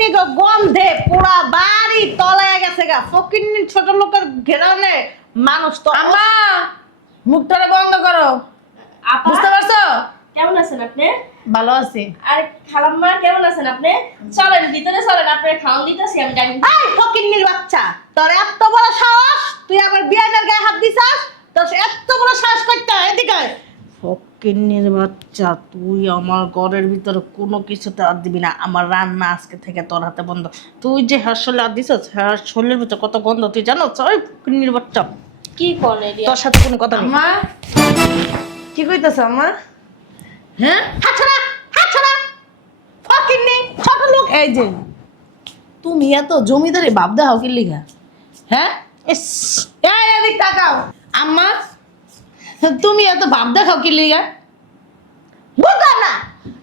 ফকিন্নি গন্ধে পুরা বাড়ি তলায় গেছে গা। ফকিন্নি ছোট লোকের ঘেরানে মানুষ তো। আম্মা মুখটা বন্ধ করো। বুঝতে পারছো? কেমন আছেন আপনি? ভালো আছি। আর খালাম্মা কেমন আছেন আপনি? চলেন ভিতরে চলেন, আপনার খাওয়ান দিতেছি আমি ডাইনিং। এই ফকিন্নির বাচ্চা, তোর এত বড় সাহস, তুই আবার বিয়ানের গায়ে হাত দিছাস? তোর এত বড় সাহস করতে এদিকে আয়। ফকিন্নির বাচ্চা, তুই আমার ঘরের ভিতরে কোনো কিছুতে হাত দিবি না। আমার রান্না আজকে থেকে তোর হাতে বন্ধ। তুই যে হাসলে হাত দিছস, হ্যাঁ শরীরের ভিতরে কত গন্ধ তুই জানো? ওই ফকিন্নির বাচ্চা, কি করেন এরিয়া? তোর সাথে কোনো কথা নেই। আম্মা কি কইতাছ আম্মা? হ্যাঁ হাত ছড়া, হাত ছড়া। ফকিন্নি ছোট লোক। এই যে তুমি এত জমিদারি ভাব দাও কি লিগা? হ্যাঁ ইস, এই এদিক তাকাও। আম্মা তুমি এত ভাব দেখাও কি লিগা? বুঝলাম না,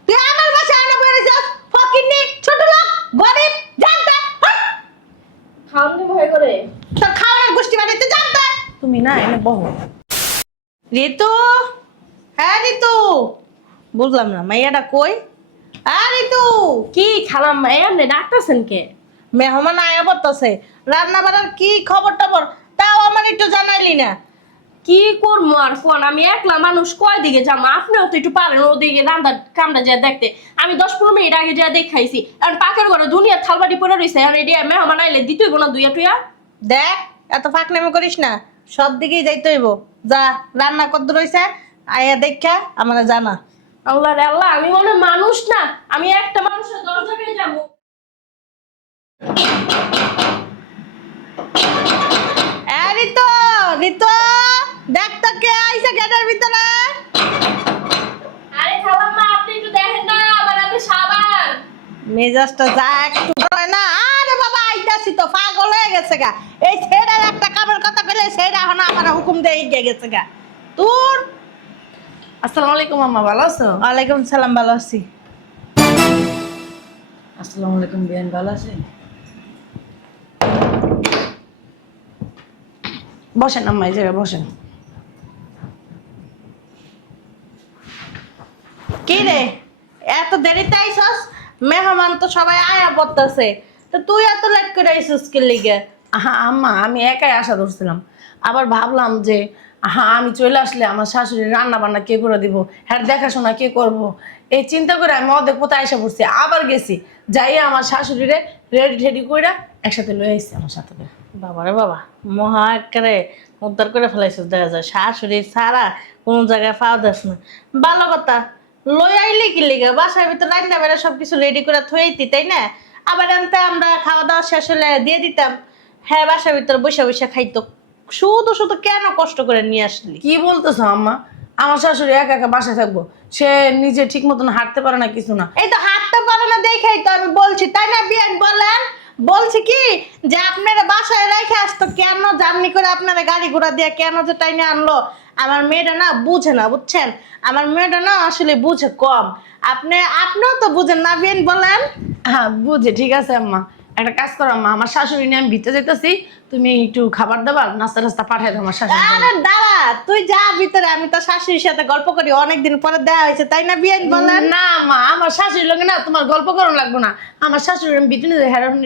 তুই আমার বাসায় আনা বেরিয়েছিস। ফকিন্নি ছোট লোক, গরিব, জানতে। খাওয়ান দিব হয়ে করে। তোর খাওয়ানোর গোষ্ঠী বাড়িতে জানতে। তুমি না এনে বহো। ঋতু, হ্যাঁ ঋতু, বুঝলাম না মাইয়াটা কই? হ্যাঁ ঋতু, কি খালাম্মা এমনি ডাকতেছেন কে? মেহমান আয়া পড়তেছে। রান্না বান্নার কি খবর টবর তাও আমার একটু জানাইলি না। কি করবো আর কোন, আমি একলা মানুষ কয় দিকে যাবো? আপনিও তো একটু পারেন ওদিকে রান্নার কামটা যা দেখতে। আমি 10-15 মিনিট আগে যা দেখাইছি, কারণ পাকের ঘরে দুনিয়ার থালবাটি পরে রয়েছে। আর এটি মেহমান আইলে দিতেই না দুইয়া টুইয়া। দেখ, এত ফাঁকনামি করিস না, সব দিকেই যাইতে হইব। যা, রান্না কত রইছে আয়া দেখা আমার জানা। আল্লাহ রে আল্লাহ, আমি মনে হয় মানুষ না, আমি একটা মানুষের 10 জায়গায় যাবো। ঋতু, ঋতু, দেখ তো কে আইছে গেটের ভিতরে। আরে খালাম্মা আপনি একটু দেখেন না, আমার হাতে সাবান। মেজাজটা যা একটু হয় না। আরে বাবা আইতাছি তো, পাগল হয়ে গেছে গা। এই ছেড়ার একটা কামের কথা কইলে সেটা এখন আমার হুকুম দিয়ে এগিয়ে গেছে গা। তোর আসসালামু আলাইকুম আম্মা, ভালো আছো? ওয়ালাইকুম সালাম, ভালো আছি। আসসালামু আলাইকুম বিয়ান, ভালো আছেন? বসেন আম্মা, এই জায়গায় বসেন। কি রে, এত দেরিতে আইছস? মেহমান তো সবাই আয়া পড়তেছে, তো তুই এত লেট করে আইছস কি লিগে? হ্যাঁ আম্মা, আমি একাই আশা ধরছিলাম। আবার ভাবলাম যে হ্যাঁ আমি চলে আসলে আমার শাশুড়ি রান্না বান্না কে করে দিব, হ্যাঁ দেখাশোনা কে করব, এই চিন্তা করে আমি অর্ধেক কোথায় এসে পড়ছি। আবার গেছি যাইয়া আমার শাশুড়িরে রেডি টেডি কইরা একসাথে লয়ে আইছি আমার সাথে করে। বাবারে বাবা, মহা একেবারে উদ্ধার করে ফেলাইছিস। দেখা যায় শাশুড়ি ছাড়া কোনো জায়গায় পাওয়া যাস না। ভালো কথা, লই আইলি কি লিগে? বাসার ভিতর রান্না বেড়া সবকিছু রেডি করে থইতি, তাই না? আবার আনতে আমরা খাওয়া দাওয়া শেষ হলে দিয়ে দিতাম। হ্যাঁ, বাসার ভিতর বসে বসে খাইতো। শুধু শুধু কেন কষ্ট করে নিয়ে আসলি? কি বলতেছো আম্মা? আমার শাশুড়ি একা একা বাসায় থাকবো, সে নিজে ঠিক মতন হাঁটতে পারে না, কিছু না। এই তো হাঁটতে পারে না দেখেই তো আমি বলছি, তাই না বিয়ান? বলেন, বলছি কি যে আপনারা বাসায় রেখে আসতো কেন? জার্নি করে আপনারা গাড়ি ঘোড়া দিয়ে কেন যে টাইনে আনলো? আমার মেয়েটা না বুঝে না, বুঝছেন? আমার মেয়েটা না আসলে বুঝে কম। আপনিও তো বুঝেন না বিয়ান, বলেন। হ্যাঁ বুঝে, ঠিক আছে আম্মা। একটা কাজ করো আম্মা, আমার শাশুড়ি নিয়ে আমি ভিতরে যেতেছি, তুমি একটু খাবার দাবার নাস্তা টাস্তা পাঠাই দাও আমার শাশুড়ি। আরে দাঁড়া, তুই যা ভিতরে, আমি তো শাশুড়ির সাথে গল্প করি, অনেকদিন পরে দেয়া হয়েছে, তাই না বিয়ান? বলেন। না মা, আমার শাশুড়ির লগে না তোমার গল্প করুন লাগবো না। আমার শাশুড়ি আমি ভিতরে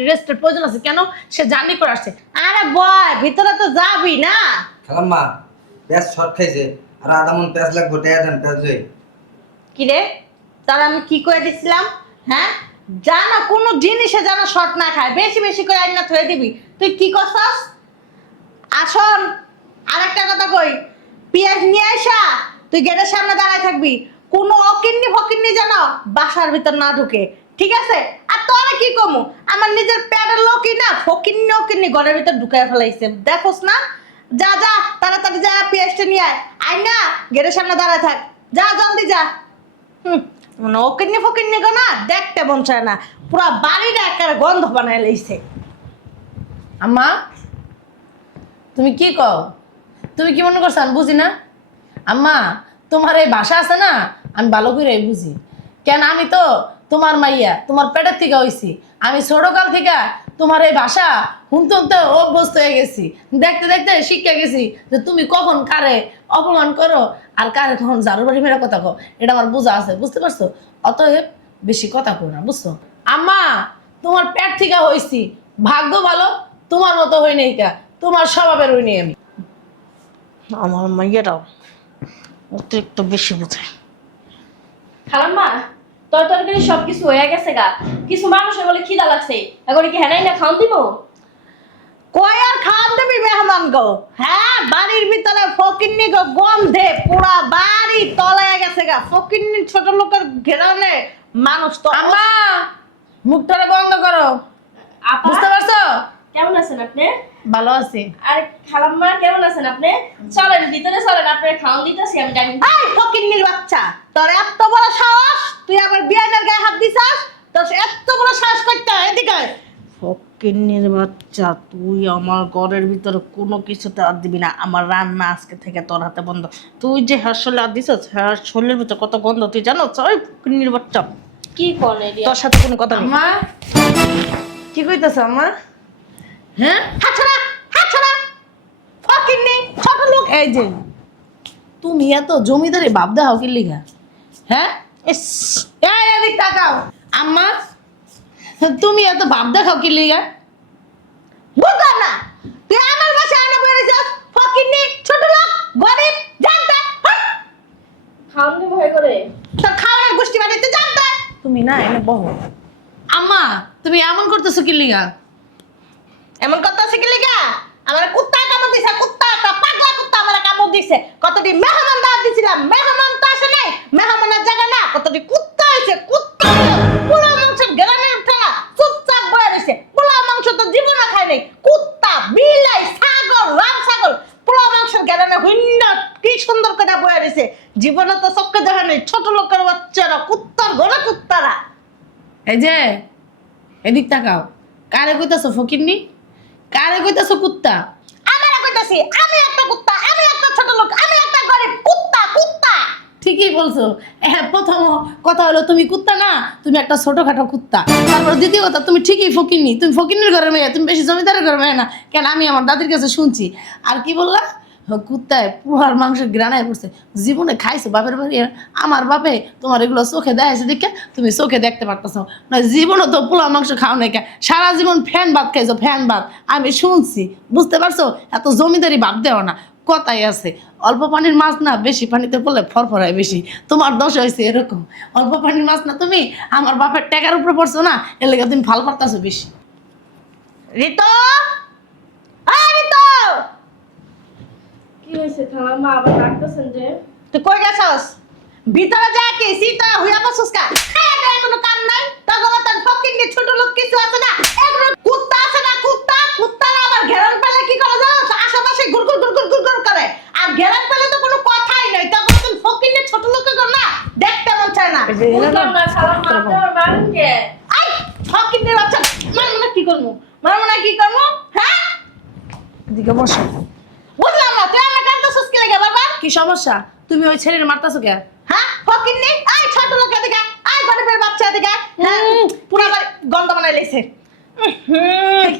রেস্টের প্রয়োজন আছে, কেন সে জার্নি করে আসছে। আরে বয়, ভিতরে তো যাবি না? খালাম্মা পেঁয়াজ শর্ট খাইছে আর আধা মন পেঁয়াজ লাগবে, টেয়া দেন পেঁয়াজ লই। কি রে, তার আমি কি করে দিছিলাম? হ্যাঁ, জানা কোনো জিনিসে যেন শর্ট না খায়, বেশি বেশি করে আইনা থয়ে দিবি। তুই কি করছস? আসন, আরেকটা কথা কই, পেঁয়াজ নিয়ে আইসা তুই গেটের সামনে দাঁড়ায় থাকবি। কোনো অকিন্নি ফকিন্নি যেন বাসার ভিতর না ঢুকে, ঠিক আছে? আর তোরা কি কমু, আমার নিজের পেটের লোকই না ফকিন্নি অকিন্নি ঘরের ভিতর ঢুকায় ফেলাইছে, দেখোস না? যা যা, তাড়াতাড়ি যা, পেঁয়াজটা নিয়ে আয়। আয় না, গেটের সামনে দাঁড়ায় থাক, যা জলদি যা। মানে ওকিন্নি ফকিন্নি গো না দেখতে মন চায় না, পুরা বাড়িটা একটা গন্ধ বানায় লইছে। আম্মা তুমি কি কও? তুমি কি মনে করছো আমি বুঝি না? আম্মা তোমার এই ভাষা আছে না, আমি ভালো করে বুঝি। কেন, আমি তো তোমার মাইয়া, তোমার পেটের থেকে হইছি। আমি ছোটকাল থেকে তোমার এই ভাষা শুনতে শুনতে অভ্যস্ত হয়ে গেছি, দেখতে দেখতে শিখে গেছি যে তুমি কখন কারে অপমান করো আর কারে কখন ঝাড়ু বাড়ি মেরে কথা কও, এটা আমার বোঝা আছে, বুঝতে পারছো? অতএব বেশি কথা কো না, বুঝছো? আম্মা তোমার পেট থেকে হইছি, ভাগ্য ভালো তোমার মতো হই নাই কা, তোমার স্বভাবের হই নাই আমি। আমার মাইয়াটাও অতিরিক্ত বেশি বোঝে। খালাম্মা তোর তরকারি সবকিছু হয়ে গেছে গা, কিছু মানুষের বলে খিদা লাগছে, এখন কি হেনাই না খাওন দিব? কই আর খাওয়ান দেবি মেহমান গো? হ্যাঁ, বাড়ির ভিতরে ফকিন্নি গো গন্ধে পুরা বাড়ি তলায় গেছে গা। ফকিন্নি ছোট লোকের ঘেরানে মানুষ তো আম্মা মুখটা বন্ধ করো। আপা বুঝতে পারছো? কেমন আছেন আপনি? ভালো আছি। আর খালাম্মা কেমন আছেন আপনি? চলেন ভিতরে চলেন, আপনার খাওন দিতেছি আমি ডাইনিং। এই ফকিন্নির বাচ্চা, তোর এত বড় সাহস, তুই আমার বিয়ানের গায়ে হাত দিছাস? তোর এত বড় সাহস করতে হয়? এদিকে আয়। ফকিন্নির বাচ্চা, তুই আমার ঘরের ভিতরে কোনো কিছুতে হাত দিবি না। আমার রান্না আজকে থেকে তোর হাতে বন্ধ। তুই যে হাসলে হাত দিছস, হ্যাঁ শরীরের ভিতরে কত গন্ধ তুই জানো? ওই ফকিন্নির বাচ্চা, কি করেন এরিয়া? তোর সাথে কোনো কথা নেই। আম্মা কি কইতাছ আম্মা? হ্যাঁ হাত ছড়া, হাত ছড়া। ফকিন্নি ছোট লোক। এই যে তুমি এত জমিদারি ভাব দেখাও কি লিগা? হ্যাঁ ইস, এই এদিক তাকাও। আম্মা তুমি এত ভাব দেখাও কি লিগা? বুঝলাম না, তুই আমার বাসায় আনা বেরিয়েছিস? ফকিন্নি ছোট লোক, গরিব, জানতে খাওন দিব হয়ে করে। তোর খাওয়ানোর গোষ্ঠী বাড়িতে জানতে। তুমি না এনে বহো। আম্মা তুমি এমন করতেছো কি লিগা? এমন কথা শিখলি গা? আমার কুত্তা কামড় দিছে, কুত্তা একটা পাগলা কুত্তা আমার কামড় দিছে। কতটি মেহমান দাওয়াত দিছিলাম, মেহমান তো আসে নাই, মেহমানের জায়গা না। কতটি কুত্তা হইছে, কুত্তা পোলাও মাংসের গেলানে উঠে না, চুপচাপ বয়ে রইছে। পোলাও মাংস তো জীবনে খায় নাই। কুত্তা, বিলাই, ছাগল, রাম ছাগল পোলাও মাংসের গেলানে হুইন্না কি সুন্দর করে বয়ে রইছে। জীবনে তো চক্কে দেখা নেই। ছোট লোকের বাচ্চারা, কুত্তার ঘরে কুত্তারা। এই যে এদিক তাকাও। কারে কইতাছো ফকিরনি? কারে কইতাছো কুত্তা? আমার কইতাছি, আমি একটা কুত্তা, আমি একটা ছোট লোক, আমি একটা গরিব কুত্তা, কুত্তা। ঠিকই বলছো। হ্যাঁ, প্রথম কথা হলো তুমি কুত্তা না, তুমি একটা ছোটখাটো কুত্তা। তারপর দ্বিতীয় কথা তুমি ঠিকই ফকিরনি, তুমি ফকিরনির ঘরের মেয়ে, তুমি বেশি জমিদারের ঘরের মেয়ে না। কেন আমি আমার দাদির কাছে শুনছি। আর কি বললা? কুত্তায় পুহার মাংসের গ্রানায় পড়ছে। জীবনে খাইছো বাপের বাড়ি? আমার বাপে তোমার এগুলো চোখে দেখাইছে দেখে তুমি চোখে দেখতে পারতেছো না। জীবনে তো পোলা মাংস খাও নাই কে, সারা জীবন ফ্যান ভাত খাইছো, ফ্যান ভাত। আমি শুনছি, বুঝতে পারছো? এত জমিদারি ভাব দেও না। কথাই আছে, অল্প পানির মাছ না বেশি পানিতে পড়লে ফরফরায় বেশি। তোমার দোষ হয়েছে এরকম। অল্প পানির মাছ না তুমি আমার বাপের টাকার উপরে পড়ছো না, এর লেগে তুমি ভাল পারতাছো বেশি। রিতো, রিতো, কি হয়েছে খালাম্মা আবার ডাকতেছেন যে? তুই কই গেছস? ভিতরে যা কি সিটা হুইয়া বসছস কা? খায়া দেয় কোনো কাম নাই। তখন তার ফকিন্নি ছোট লোক কিছু আছে না? এগুলো কুত্তা আছে না, কুত্তা, কুত্তারা আবার ঘেরান পেলে কি করে জানো? আশেপাশে ঘুরঘুর ঘুরঘুর ঘুরঘুর করে। আর ঘেরান পেলে তো কোনো কথাই নাই। তখন তুমি ফকিন্নি ছোট লোকের ঘর না দেখতে মন চায় না। বুঝলাম না খালাম্মা, আপনি আমার মারেন কে? আই ফকিন্নির বাচ্চা, মানে কি করবো? মানে কি করবো? হ্যাঁ, এদিকে বসো। বুঝলাম না, তুই আমার কাছে সুস্কি লাগে বাবা। কি সমস্যা? তুমি ওই ছেলের মারতাছো কে? হ্যাঁ ফকিন্নি, আই ছোট লোক এদিকে, আই গরিবের বাচ্চা এদিকে। হ্যাঁ, পুরো আবার গন্ধ বানাই লেছে।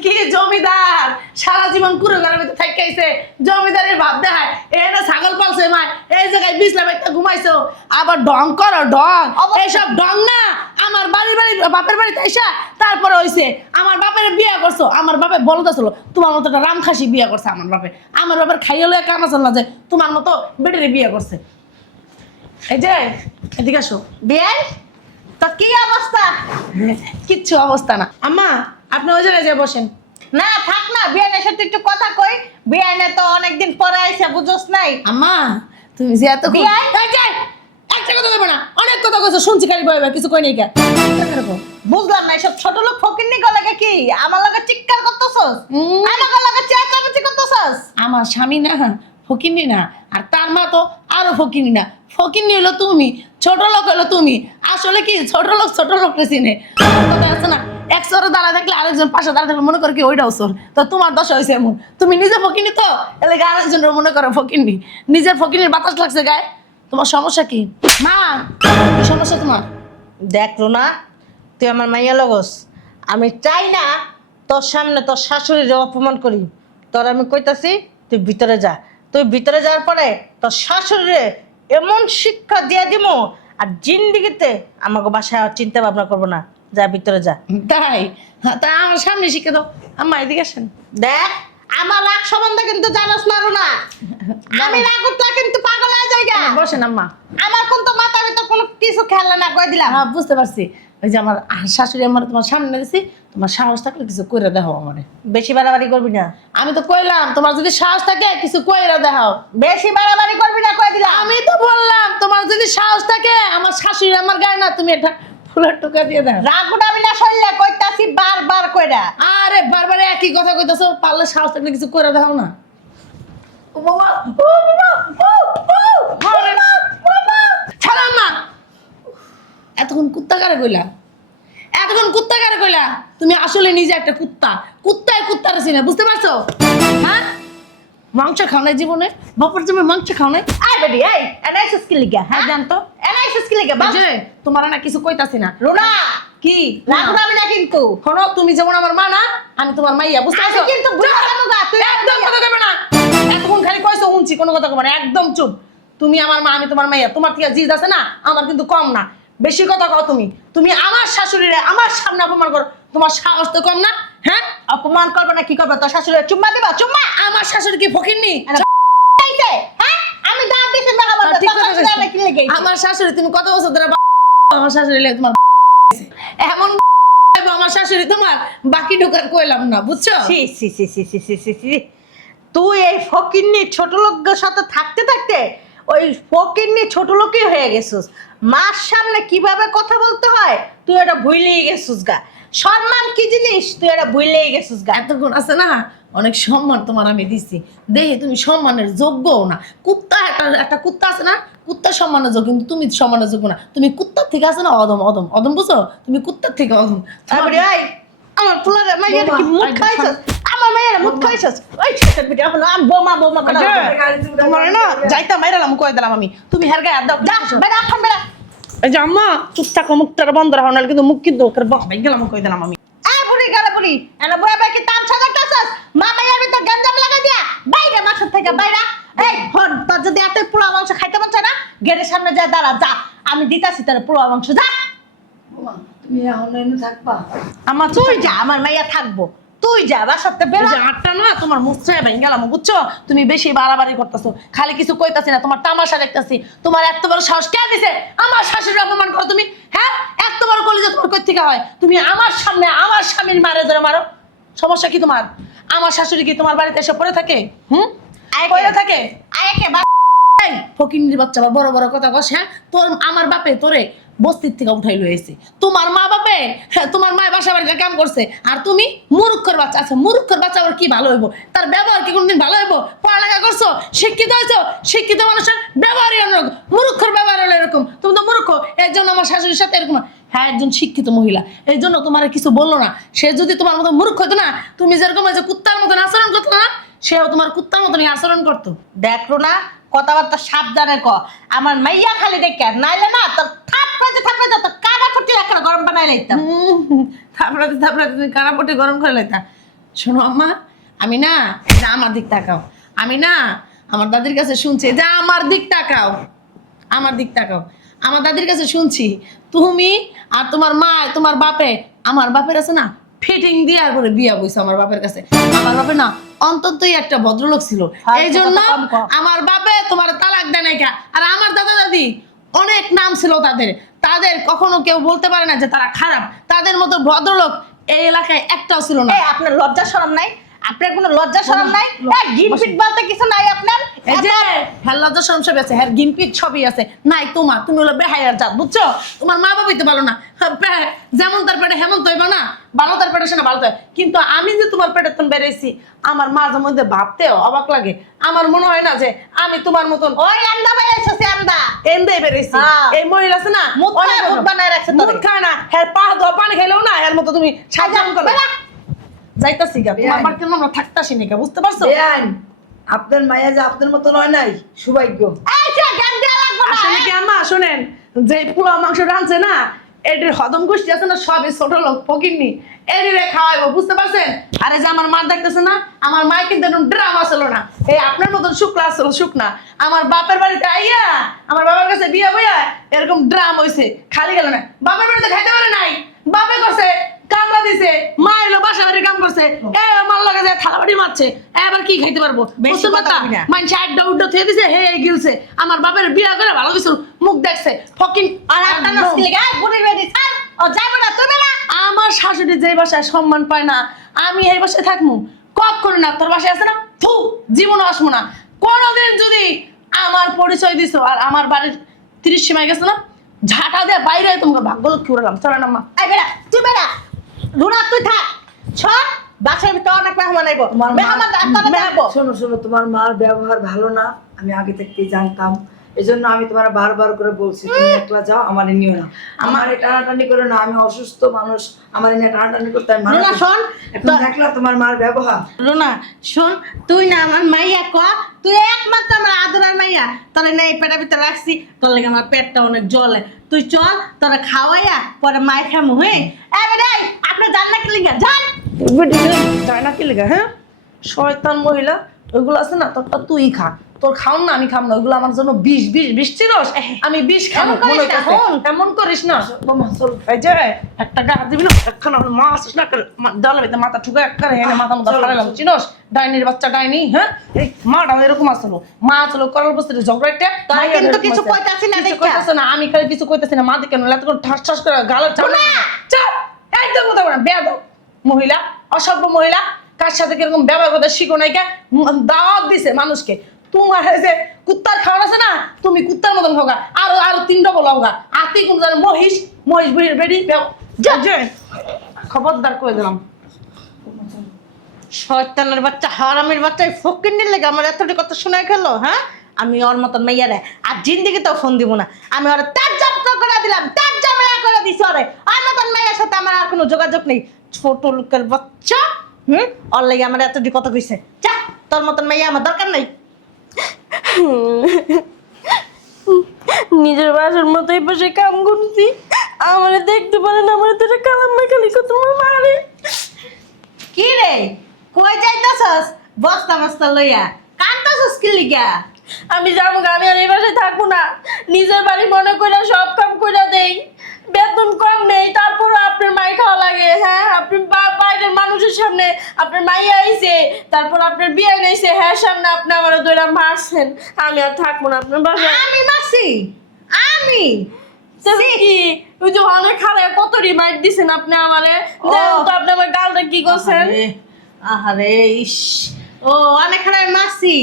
কি জমিদার সারা জীবন পুরো ঘরের ভিতরে থাকাইছে, জমিদারের ভাব দেখায়। এটা ছাগল পালছে মা, এই জায়গায় বিছলা একটা ঘুমাইছো, আবার ঢং করো ঢং। এইসব ঢং না, আমার বাড়ির বাপের বাড়িতে এসে তারপরে হইছে আমার বাপের বিয়ে করছো। আমার বাপে বলতে আসলো তোমার মতো একটা রামখাসি বিয়ে করছে আমার বাপে। আমার বাপের খাইয়ে লয়ে কাম আসল না যে তোমার মতো বেটারে বিয়ে করছে। এই যে এদিকে আসো। বিয়াই, তো কি অবস্থা? কিচ্ছু অবস্থা না। আম্মা আপনি ওই জায়গায় যে বসেন। না থাক না, বিয়ানের সাথে একটু কথা কই। বিয়ানে তো অনেকদিন পরে আইছে, বুঝছস নাই? আম্মা তুমি যে এত বিয়াই? একটা কথা বলবো না, অনেক কথা কইছো, শুনছি খালি বইবা, কিছু কই নাই কে। বুঝলাম না, এসব ছোট লোক ফকিন্নি লাগে কি? আমার লগে চিৎকার করতেছস? হুম। আমার লগে চেঁচামেচি করতেছস? আমার স্বামী না ফকিন্নি না, আর তার মা তো আরো ফকিন্নি না। ফকিন্নি হলো তুমি, ছোট লোক হলো তুমি। আসলে কি ছোট লোক চিনে কথা আছে না, এক সরে দাঁড়ায় থাকলে আরেকজন পাশে দাঁড়ায় থাকলে মনে করে কি ওইটাও চোর। তো তোমার দশা হয়েছে এমন, তুমি নিজে ফকিন্নি তো এলাকা আরেকজনের মনে করো ফকিন্নি। নিজের ফকিন্নির বাতাস লাগছে গায়ে। তোমার সমস্যা কি মা? কি সমস্যা তোমার? দেখ না, তুই আমার মাইয়া লগস। আমি চাই না তোর সামনে তোর শাশুড়ির অপমান করি। তোর আমি কইতাছি তুই ভিতরে যা। তুই ভিতরে যাওয়ার পরে তোর শাশুড়িরে এমন শিক্ষা দিয়ে দিমু, আর জিন্দিগিতে আমাকে বাসায় আর চিন্তা ভাবনা করবো না। যা ভিতরে যা। তাই? হ্যাঁ, তা আমার সামনে শিখে দাও। আম্মা এদিকে আসেন। দেখ আমার রাগ সম্বন্ধে কিন্তু জানাস না রুনা, আমি রাগ উঠলে কিন্তু পাগল হয়ে যাই গা। বসেন আম্মা। আমার কিন্তু মাথার ভিতর কোনো কিছু খেলে না, কই দিলাম। হ্যাঁ বুঝতে পারছি। ওই যে আমার শাশুড়ি আমার তোমার সামনে গেছি, তোমার সাহস থাকলে কিছু কইরা দেখাও আমারে। বেশি বাড়াবাড়ি করবি না। আমি তো কইলাম তোমার যদি সাহস থাকে কিছু কইরা দেখাও। বেশি বাড়াবাড়ি করবি না, কই দিলাম। আমি তো বললাম তোমার যদি সাহস থাকে, আমার শাশুড়ি আমার গায়ে না, তুমি এটা ফুলের টুকা দিয়ে দাও। রাগ উঠাবি না, শৈলে কইতাছি বারবার কইরা। আরে বারবার একই কথা কইতাছো, পারলে সাহস থাকলে কিছু কইরা দেখাও না। ও বাবা, ও বাবা, ও বাবা, বাবা ছাড়াম না। এতক্ষণ কুত্তা কারে কইলা? এতক্ষণ কুত্তা কারে কইলা? তুমি আসলে নিজে একটা কুত্তা। কুত্তায় কুত্তার চিনে, বুঝতে পারছো? হ্যাঁ, মাংস খাও নাই জীবনে, বাপের জন্য মাংস খাও নাই। আই বেডি এই এনআইএসএস কি লিগা? হ্যাঁ জানতো এনআইএসএস কি লিগা? যে তোমার না কিছু কইতাছি না। রুনা কি রাগ উঠাবি না কিন্তু। শোনো, তুমি যেমন আমার মা না, আমি তোমার মাইয়া, বুঝতে আমি পারছো? কিন্তু বুঝা যাবো গা, তুই একদম কথা কইবে না। এতক্ষণ খালি কইছো শুনছি, কোনো কথা কইবে না, একদম চুপ। তুমি আমার মা, আমি তোমার মাইয়া। তোমার থেকে জিজ আছে না, আমার কিন্তু কম না। বেশি কথা কও তুমি। তুমি আমার শাশুড়িরে আমার সামনে অপমান করো, তোমার সাহস তো কম না? হ্যাঁ, অপমান করবে না কি করবে? তোর শাশুড়ি চুম্মা দিবা? চুম্মা আমার শাশুড়ি কি ফকিরনি? চাইছে? হ্যাঁ আমি দাঁত দিছি না খাবার। ঠিক কথা কইছো। কি লিগা? আমার শাশুড়ি, তুমি কত বছর ধরে আমার শাশুড়ি লাগে তোমার এমন আমার শাশুড়ি তোমার বাকি ঢোকার কইলাম না, বুঝছো? সি সি সি সি সি সি সি সি। তুই এই ফকিন্নি ছোট লোকের সাথে থাকতে থাকতে ওই ফকিন্নি ছোট লোকই হয়ে গেছিস। মার সামনে কিভাবে কথা বলতে হয় তুই এটা ভুলেই গেছিস গা। সম্মান কি জিনিস তুই এটা ভুলেই গেছিস গা। এতক্ষণ আছে না, অনেক সম্মান তোমার আমি দিছি, দেখি তুমি সম্মানের যোগ্যও না। কুত্তা একটা কুত্তা আছে না, কুত্তা সম্মানের যোগ্য, কিন্তু তুমি সম্মানের যোগ্য না। তুমি কুত্তার থেকে আছে না অদম, অদম অদম, বুঝছো? তুমি কুত্তার থেকে অদম। তারপরে এই আমার পোলার মাইয়ার কি মুখ খাইছস? আমার মাইয়ার মুখ খাইছস? ওই ছেলের বিটা হলো আমি বোমা বোমা করে তোমার না যাইতা মাইরালাম, কই দিলাম আমি। তুমি হের গায়ে দাও, যা বেটা ফোন বেটা। এই যে আম্মা চুপ থাকো, মুখটা বন্ধ রাখো, নাহলে কিন্তু মুখ কিন্তু ওকে ভাই গেলাম, কই দিলাম আমি। এই বুড়ি গালে বুড়ি এনা বয়া বাকি তাম সাজাতাছস মা মাইয়ার ভিতর গঞ্জাম লাগাই দিয়া বাইরে মাছ থেকে বাইরা। এই হন তোর যদি এত পোলা মাংস খাইতে মন চায় না গেটের সামনে যা দাঁড়া, যা আমি দিতাছি তোর পোলা মাংস, যা। তুমি অনলাইনে থাকবা? আমার তুই যা, আমার মাইয়া থাকবো, তুই যা বাসাতে এই বেরা। যে আটটা না তোমার মুখছে ভাই গেলাম, বুঝছো? তুমি বেশি বাড়াবাড়ি করতেছো, খালি কিছু কইতাছি না, তোমার তামাশা দেখতাছি। তোমার এত বড় সাহস কে দিছে আমার শাশুড়ি অপমান করো তুমি? হ্যাঁ, এত বড় কলিজা তোমার কই থেকে হয়? তুমি আমার সামনে আমার স্বামীর মারে ধরে মারো, সমস্যা কি তোমার? আমার শাশুড়ি কি তোমার বাড়িতে এসে পড়ে থাকে? পড়ে থাকে? আয়াকে এই ফকিন্নির বাচ্চা আবার বড় বড় কথা কস। হ্যাঁ, তোর আমার বাপে তোরে বস্তির থেকে উঠাই লইছে, তোমার মা বাপে, হ্যাঁ তোমার মা বাসা বাড়িতে কাম করছে, আর তুমি মূর্খের বাচ্চা। আচ্ছা মূর্খের বাচ্চা আবার কি ভালো হইব? তার ব্যবহার কি কোনদিন ভালো হইব? পড়ালেখা করছো, শিক্ষিত হয়েছো, শিক্ষিত মানুষের ব্যবহারই অন্যরকম, মূর্খের ব্যবহার হলো এরকম। তুমি তো মূর্খ, এর জন্য আমার শাশুড়ির সাথে এরকম। হ্যাঁ একজন শিক্ষিত মহিলা, এই জন্য তোমার কিছু বললো না। সে যদি তোমার মতো মূর্খ হতো না, তুমি যেরকম যে কুত্তার মতন আচরণ করতো না, সেও তোমার কুত্তার মতনই আচরণ করতো। দেখলো না কথাবার্তা সাবধানে ক। আমার মাইয়া খালি দেখে নাইলে না তোর থাপড়াতে তোর কানা ফুটি একটা গরম বানাই লাইতাম। থাপড়াতে থাপড়াতে তুমি কানাপটি গরম করে লাইতা। শোনো আম্মা, আমি না, যা আমার দিক তাকাও, আমি না আমার দাদির কাছে শুনছি, যা আমার দিক তাকাও, আমার দিক তাকাও। আমার দাদির কাছে শুনছি তুমি আর তোমার মা তোমার বাপে, আমার বাপের আছে না ফিটিং দিয়ে করে বিয়া বইছে আমার বাপের কাছে। আমার বাপে না অন্ততই একটা ভদ্রলোক ছিল, এই জন্য আমার বাপে তোমার তালাক দেয় নাই। আর আমার দাদা দাদি অনেক নাম ছিল তাদের, তাদের কখনো কেউ বলতে পারে না যে তারা খারাপ। তাদের মতো ভদ্রলোক এই এলাকায় একটাও ছিল না। এই আপনার লজ্জা শরম নাই? আপনার কোনো লজ্জা শরম নাই? এই গিনপিট বলতে কিছু নাই আপনার? এই যে হ্যাঁ লজ্জা শরম সবই আছে, হ্যাঁ গিনপিট ছবি আছে নাই তোমার। তুমি হলো বেহায়ার জাত, বুঝছো? তোমার মা বাবাই তো ভালো না, যেমন তার পেটে হেমন্ত হইবা না, ভালো তার পেটে সে না ভালো হয়। কিন্তু আমি যে তোমার পেটের তুমি বেড়েছি, আমার মাঝে মধ্যে ভাবতেও অবাক লাগে। আমার মনে হয় না যে আমি তোমার মতন ওই আন্দা বেরিয়েছে, আন্দা এন্দেই বেড়েছি। এই মহিলা আছে না মুখ বানায় রাখছে, মুখ খায় না, হ্যাঁ পা ধোয়া পানি খাইলেও না এর মতো তুমি সাজান করো। যাইতাছি গা, তোমার বাড়িতে আমরা থাকতাছি না, বুঝতে পারছো? বেআইন, আপনার মায়া যে আপনার মতো নয় নাই, সৌভাগ্য। এই যে জ্ঞান দেয়া লাগবে না। আসলে কি আম্মা শোনেন, যে পোলাও মাংস রাঁধছে না, এটির হদম গোষ্ঠী আছে না, সবই ছোট লোক ফকিরনি, এটিরে খাওয়াইবো, বুঝতে পারছেন? আরে যে আমার মা দেখতেছে না, আমার মায় কিন্তু এরকম ড্রামা ছিল না, এই আপনার মতন শুকনা ছিল শুকনা। আমার বাপের বাড়িতে আইয়া আমার বাবার কাছে বিয়া বইয়া এরকম ড্রাম হইছে, খালি গেল না। বাপের বাড়িতে খাইতে পারে নাই, বাপে করছে কামলা দিছে, মা এলো বাসা বাড়ির কাম করছে, এ আমার লগে যায় থালা বাড়ি মারছে, এবার কি খাইতে পারবো? বেশি বুঝতে কথা পারতা? বলবি না। মানুষ আড্ডা উড্ডা থুয়ে দিছে, হে এই গিলছে, আমার বাপের বিয়া করে ভালো কিছু মুখ দেখছে, ফকিং আর একটা নাস্তি লেগে বুড়ির বেদি ছাড় ও যাইব না তুমি না। আমার শাশুড়ি যে বাসায় সম্মান পায় না, আমি এই বাসায় থাকবো কখনো না। তোর বাসায় আছে না, থু, জীবনও আসবো না। কোনোদিন যদি আমার পরিচয় দিছো আর আমার বাড়ির 30 সীমায় গেছো না, ঝাঁটা দিয়ে বাইরে তোমাকে ভাগ্য লক্ষ্মী উড়ালাম। চলে না মা। এই বেড়া তুই বেড়া, রুনা তুই থাক, ছট বাসার ভিতরে অনেক মেহমান আইব, তোমার মেহমান আপনারা যাবো। শোনো শোনো, তোমার মার ব্যবহার ভালো না, আমি আগে থেকেই জানতাম। এই জন্য আমি তোমার বারবার করে বলছি তুমি একলা যাও, আমার নিও না, আমার টানাটানি করে না, আমি অসুস্থ মানুষ, আমার নিয়ে টানাটানি করতে আমি মানা রুনা করি। শোন, এখন দেখলা তোমার মার ব্যবহার। রুনা শোন, তুই না আমার মাইয়া ক, তুই একমাত্র আমার আদরের মাইয়া, তোর না এই পেটের ভিতরে রাখছি, তোর লাগে আমার পেটটা অনেক জ্বলে। তুই চল তোরা খাওয়াইয়া পরে মাই খামু। হ্যাঁ এই আপনি জান না কি লিগা যান। যায় না কি লেগে? হ্যাঁ, শয়তান মহিলা, ওইগুলো আছে না, তোরটা তুই খা, তোর খাও না, আমি খাম না, ওইগুলো আমার জন্য বিষ বিষ বিষ চিরস, আমি বিষ খাবো। এমন করিস না, শোন। এমন করিস না। বাবা, চল, এই যে একটা গা দিবি না, একখানা মা আসিস না, জলে ভিতরে মাথা ঠুকে একটা এনে মাথা মতো ফাড়ালাম, চিনস? ডাইনির বাচ্চা ডাইনি, হ্যাঁ, এই মাটাও এরকম আসলো, মা আসলো করার বসতে ঝগড়া একটা, তোরা কিন্তু কিছু কইতাছি না, কিছু দেখা। কইতাছে না, আমি খালি কিছু কইতাছি না, মা দিকে নলে এত করে ঠাস ঠাস করে গালের চাপ চাপ, একদম কথা বলে বেয়াদব মহিলা, অসভ্য মহিলা, কার সাথে কিরকম ব্যবহার করতে শিখো নাই কে? দাওয়াত দিছে মানুষকে, তোমার এই যে কুত্তার খাওয়ান আছে না, তুমি কুত্তার মতন হোগা, আরো আরো 3 ডবল হোগা, আর তুই কোন জানে মহিষ, মহিষ বুড়ির বেড়ি, খবরদার করে দিলাম। শয়তানের বাচ্চা, হারামের বাচ্চা, এই ফকিন্নির লেগে আমার এতটা কথা শোনাই খেলো। হ্যাঁ, আমি ওর মতন মেয়ারে আর জিন্দিগিতেও ফোন দিব না। আমি ওরা তার যত্ন করে দিলাম, তার জামেলা করে দিছি ওরে। ওর মতন মেয়ের সাথে আমার আর কোনো যোগাযোগ নেই। ছোট লোকের বাচ্চা, ওর লেগে আমার এতটি কথা কইছে। যা, তোর মতন মেয়ে আমার দরকার নেই। নিজের বাসার মতোই বসে কাম করছি, আমারে দেখতে পারেন, আমার তোরা কালাম খালি কত মারে। কি রে, কই যাইতাছস বস্তা বস্তা লইয়া? কান্তাছস কি লিগা? আমি যাবো গা, আমি আর এই বাসায় থাকবো না। নিজের বাড়ি মনে করে সব কাম করে দেই, বেতন কম নেই, তারপরও আপনার মাই খাওয়া লাগে। হ্যাঁ, আপনি বাইরের মানুষের সামনে আপনার মাই আইছে, তারপর আপনার বিয়ে গেছে, হ্যাঁ সামনে আপনি আমার দইরা মারছেন। আমি আর থাকবো না আপনার বাসায়। আমি মাসি, আমি তবে কি ওই যে অনেক খারাপ কত রিমাইন্ড দিছেন আপনি আমারে, দেখুন তো আপনি আমার গালটা কি করছেন। আরে ইস, ও অনেক খারাপ মাসি।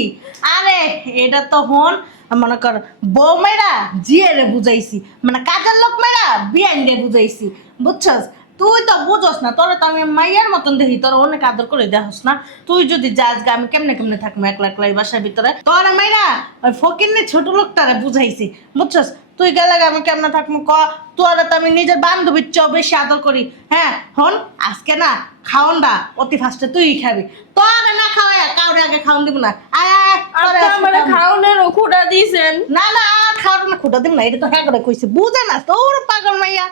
আরে এটা তো হন মনে কর বউ মেয়েরা জিয়ারে বুঝাইছি, মানে কাজের লোক মেয়েরা বিয়ান দিয়ে বুঝাইছি, বুঝছস? তুই তো বুঝস না, তোর তো আমি মাইয়ার মতন দেখি, তোর অনেক আদর করে দেখস না। তুই যদি যাস গা, আমি কেমনে কেমনে থাকবো একলা একলা এই বাসার ভিতরে? তোর মাইরা ওই ফকিন্নি ছোট লোকটারে বুঝাইছি, বুঝছস? তুই গেলে আমি কেমনে থাকবো ক? তোরা তো আমি নিজের বান্ধবীর চেয়েও বেশি আদর করি। হ্যাঁ হন, আজকে না খাওনটা অতি ফার্স্টে তুই খাবি, তোর না খাওয়া কাউরে আগে খাওন দিব না। আয় আয়, তোরে আপনি আজকে আমার খাওয়াবো। খাওনের খুঁড়া দিয়েছেন। না না, আর খাওয়ার না খুঁটা দিব না, এটা তো হ্যাঁ করে কইছি, বুঝে না তোর পাগল মাইয়া।